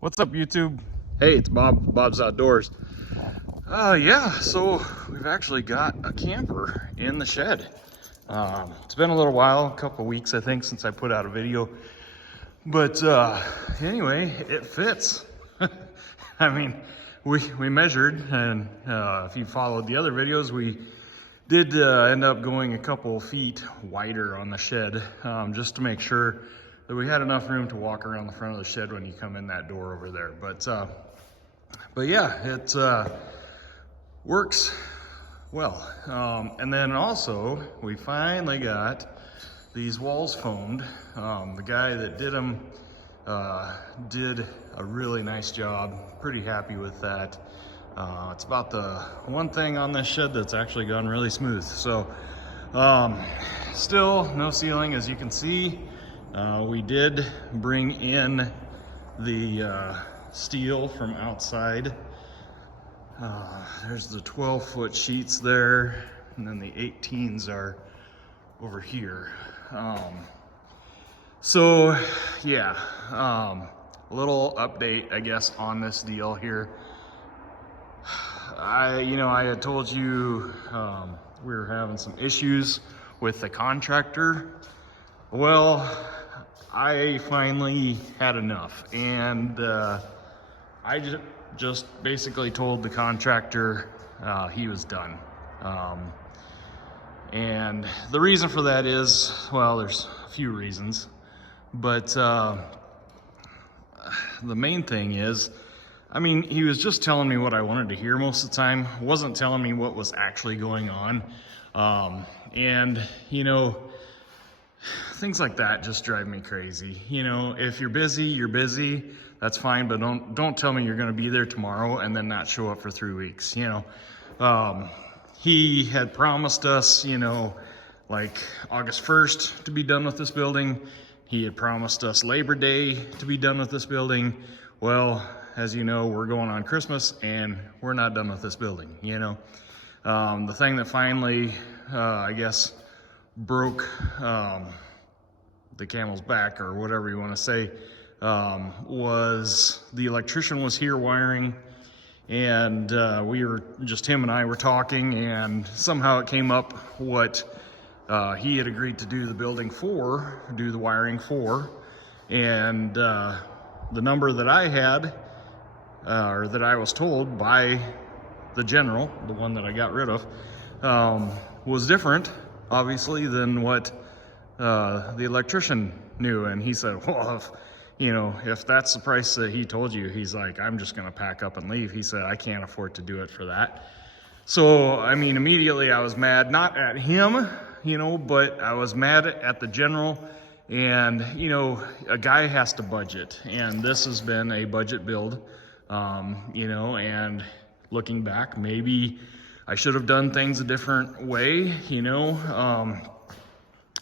What's up, YouTube? Hey, it's Bob's Outdoors. Yeah, so we've actually got a camper in the shed. It's been a little while, a couple weeks, I think, since I put out a video. But anyway, it fits. I mean, we measured, and if you followed the other videos, we did end up going a couple feet wider on the shed, just to make sure that we had enough room to walk around the front of the shed when you come in that door over there. But yeah, it works well. And then also, we finally got these walls foamed. The guy that did them did a really nice job. Pretty happy with that. It's about the one thing on this shed that's actually gone really smooth. So still no ceiling, as you can see. We did bring in the steel from outside. There's the 12-foot sheets there, and then the 18s are over here. So yeah, a little update, I guess, on this deal here. I had told you we were having some issues with the contractor. Well, I finally had enough, and I just basically told the contractor he was done. And the reason for that is, well, there's a few reasons, but the main thing is, I mean, he was just telling me what I wanted to hear most of the time, wasn't telling me what was actually going on. And, things like that just drive me crazy. If you're busy, you're busy. That's fine, but don't tell me you're going to be there tomorrow and then not show up for 3 weeks. He had promised us, like August 1st to be done with this building. He had promised us Labor Day to be done with this building. Well, as you know, we're going on Christmas and we're not done with this building. The thing that finally, I guess, broke the camel's back, or whatever you want to say, was the electrician was here wiring, and him and I were talking, and somehow it came up what he had agreed to do the building for, do the wiring for, and the number that I had, or that I was told by the general, the one that I got rid of, was different, obviously, than what the electrician knew. And he said, well, if that's the price that he told you, he's like, I'm just gonna pack up and leave. He said, I can't afford to do it for that. So, I mean, immediately I was mad, not at him, but I was mad at the general. And, a guy has to budget, and this has been a budget build, and looking back, maybe I should have done things a different way,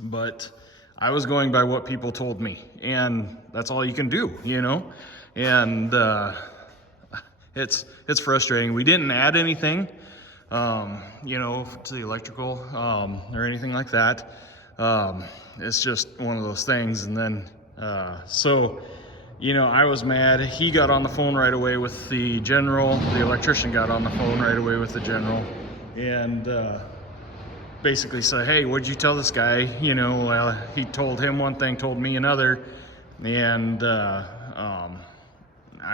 but I was going by what people told me, and that's all you can do, and it's frustrating. We didn't add anything, to the electrical, or anything like that. It's just one of those things. And then, I was mad. He got on the phone right away with the general. The electrician got on the phone right away with the general, and basically said, hey, what'd you tell this guy? Well, he told him one thing, told me another. And, I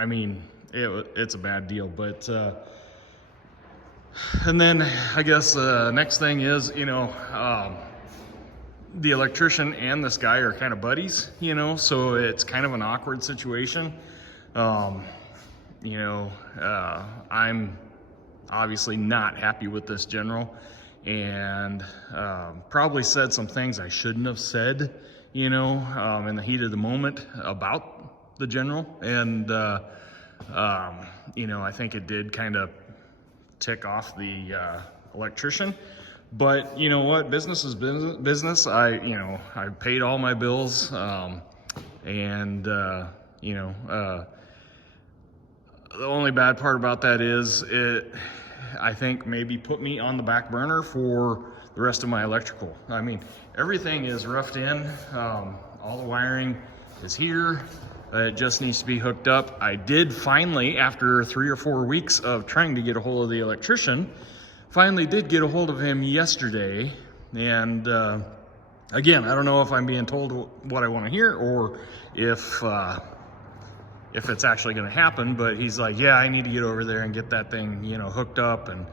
mean, it's a bad deal. But, and then I guess the next thing is, the electrician and this guy are kind of buddies, so it's kind of an awkward situation. I'm obviously not happy with this general, and probably said some things I shouldn't have said, in the heat of the moment about the general. And, I think it did kind of tick off the electrician. But you know what? Business is business. I paid all my bills, and the only bad part about that is I think maybe put me on the back burner for the rest of my electrical. I mean, everything is roughed in. All the wiring is here. It just needs to be hooked up. I did finally, after 3 or 4 weeks of trying to get a hold of the electrician, finally did get a hold of him yesterday. And again, I don't know if I'm being told what I want to hear or if it's actually going to happen, but he's like, yeah, I need to get over there and get that thing, you know, hooked up and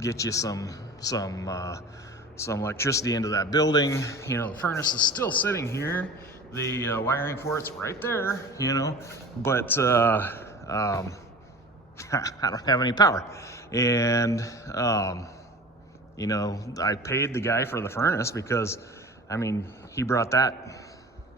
get you some electricity into that building. You know, the furnace is still sitting here. The wiring for it's right there, you know, but I don't have any power. And, you know, I paid the guy for the furnace because, I mean, he brought that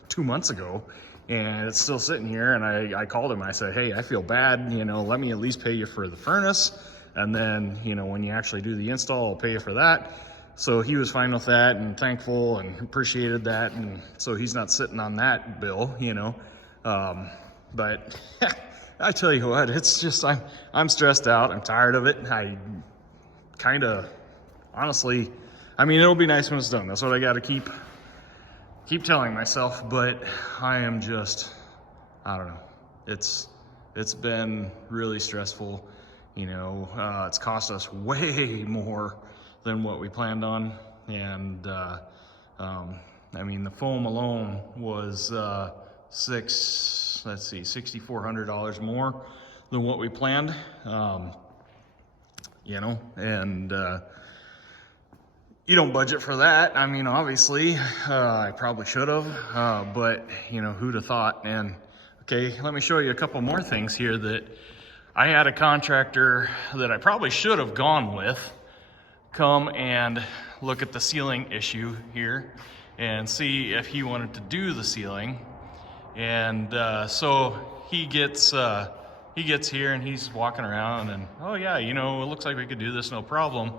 2 months ago and it's still sitting here. And I called him, I said, hey, I feel bad, you know, let me at least pay you for the furnace. And then, you know, when you actually do the install, I'll pay you for that. So he was fine with that and thankful and appreciated that. And so he's not sitting on that bill, you know. But I tell you what, it's just, I'm stressed out. I'm tired of it. I kind of, honestly, I mean, it'll be nice when it's done. That's what I got to keep telling myself. But I am just, I don't know. It's been really stressful. You know, it's cost us way more than what we planned on. And I mean, the foam alone was $6,400 more than what we planned. You know, and you don't budget for that. I mean, obviously, I probably should have, but you know, who'd have thought? And okay, let me show you a couple more things here that I had a contractor that I probably should have gone with come and look at the ceiling issue here and see if he wanted to do the ceiling. And so he gets here and he's walking around and, oh yeah, you know, it looks like we could do this, no problem.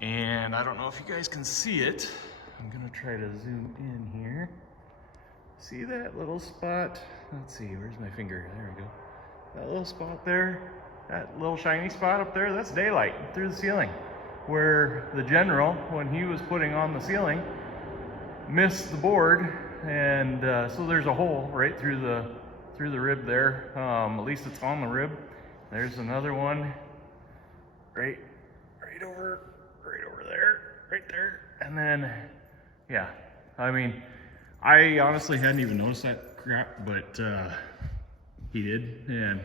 And I don't know if you guys can see it. I'm gonna try to zoom in here. See that little spot? Let's see, where's my finger? There we go. That little spot there, that little shiny spot up there, that's daylight through the ceiling. Where the general, when he was putting on the ceiling, missed the board, and so there's a hole right through the rib there. At least it's on the rib. There's another one, right over there, right there, and then yeah. I mean, I honestly hadn't even noticed that crap, but he did, and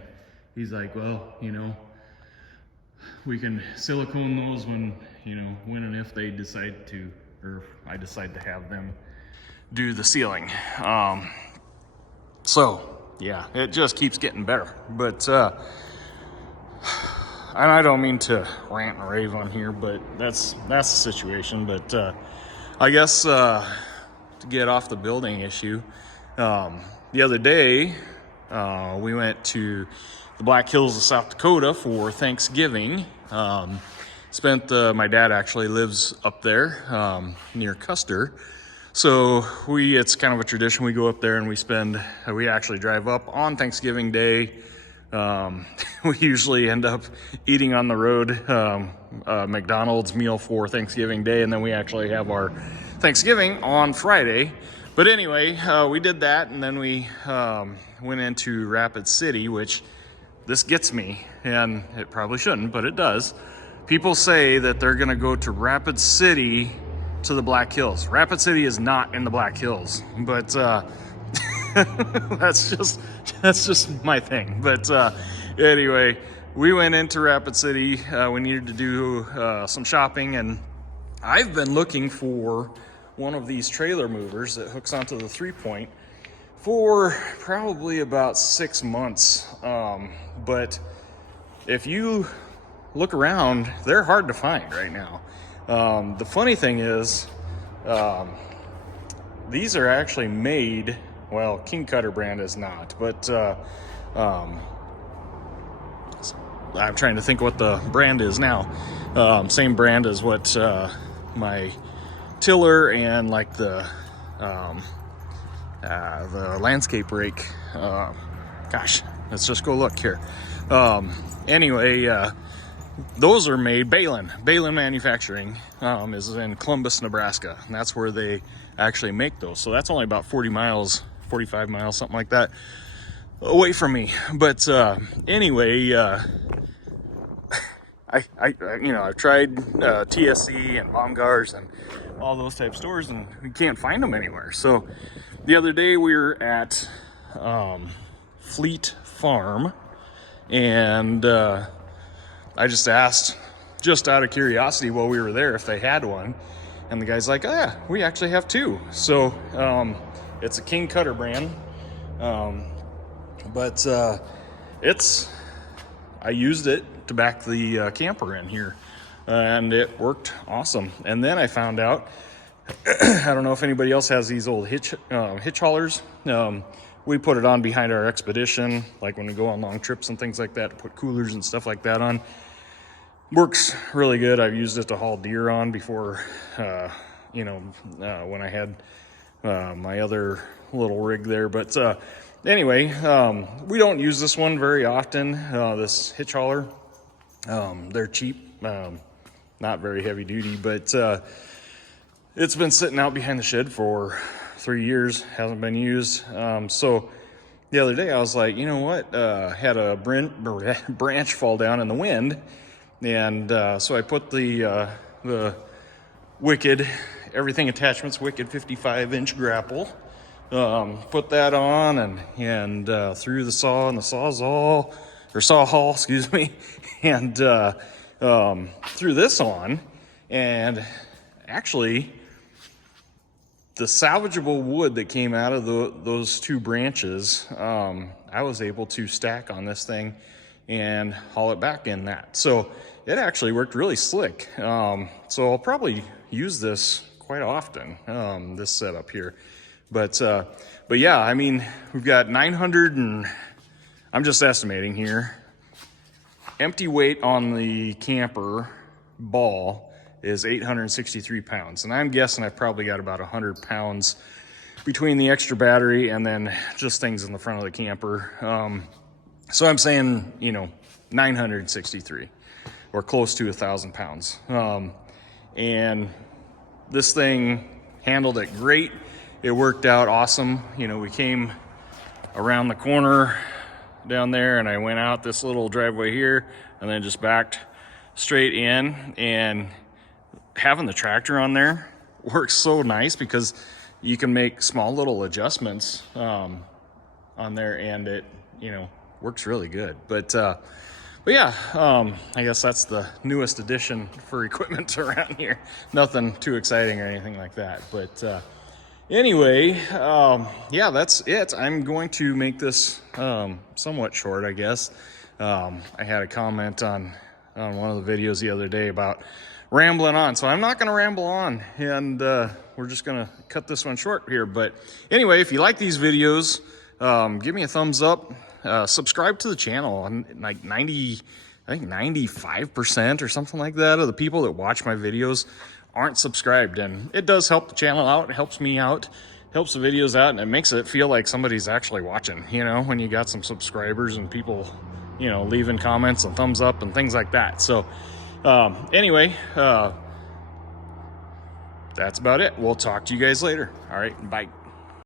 he's like, well, you know, we can silicone those when and if they decide to, or if I decide to have them do the ceiling. So yeah, it just keeps getting better. But and I don't mean to rant and rave on here, but that's the situation. But I guess to get off the building issue, the other day we went to the Black Hills of South Dakota for Thanksgiving. My dad actually lives up there near Custer. So it's kind of a tradition. We go up there and we actually drive up on Thanksgiving Day. We usually end up eating on the road, McDonald's meal for Thanksgiving Day. And then we actually have our Thanksgiving on Friday. But anyway, we did that. And then we went into Rapid City, which this gets me, and it probably shouldn't, but it does. People say that they're gonna go to Rapid City to the Black Hills. Rapid City is not in the Black Hills, but that's just my thing. But anyway, we went into Rapid City. We needed to do some shopping, and I've been looking for one of these trailer movers that hooks onto the 3-point for probably about 6 months. But if you look around, they're hard to find right now. The funny thing is, these are actually made, well, King Cutter brand is not, but I'm trying to think what the brand is now. Same brand as what my tiller and like the landscape rake. Gosh, let's just go look here. Anyway, those are made, Balin Manufacturing is in Columbus, Nebraska, and that's where they actually make those. So that's only about 40 miles 45 miles, something like that, away from me. But anyway, I've tried TSC and Baumgars and all those type stores, and we can't find them anywhere. So the other day we were at Fleet Farm, and I just asked, just out of curiosity while we were there, if they had one, and the guy's like, oh yeah, we actually have two. So it's a King Cutter brand, but I used it to back the camper in here, and it worked awesome. And then I found out, I don't know if anybody else has these old hitch haulers. We put it on behind our Expedition, like when we go on long trips and things like that, to put coolers and stuff like that on. Works really good. I've used it to haul deer on before, when I had my other little rig there. But anyway, we don't use this one very often, this hitch hauler. They're cheap, not very heavy duty, but it's been sitting out behind the shed for 3 years, hasn't been used. So the other day I was like, you know what, had a branch fall down in the wind, and so I put the Wicked Everything Attachments Wicked 55-inch grapple, put that on, and threw the saw and the sawzall, or saw haul, excuse me, and threw this on, and actually the salvageable wood that came out of those two branches, I was able to stack on this thing and haul it back in that. So it actually worked really slick. So I'll probably use this quite often, this setup here. But yeah, I mean, we've got 900 and, I'm just estimating here, empty weight on the camper ball is 863 pounds. And I'm guessing I've probably got about 100 pounds between the extra battery and then just things in the front of the camper. So I'm saying, 963 or close to 1,000 pounds. And this thing handled it great. It worked out awesome. We came around the corner down there, and I went out this little driveway here and then just backed straight in, and having the tractor on there works so nice because you can make small little adjustments on there, and it works really good. But yeah, I guess that's the newest addition for equipment around here. Nothing too exciting or anything like that, but anyway, yeah, that's it. I'm going to make this somewhat short, I guess. I had a comment on one of the videos the other day about rambling on, so I'm not going to ramble on, and we're just going to cut this one short here. But anyway, if you like these videos, give me a thumbs up, subscribe to the channel. I'm like 95% or something like that of the people that watch my videos aren't subscribed, and it does help the channel out. It helps me out, helps the videos out, and it makes it feel like somebody's actually watching, when you got some subscribers and people leaving comments and thumbs up and things like that. So anyway, that's about it. We'll talk to you guys later. All right, bye.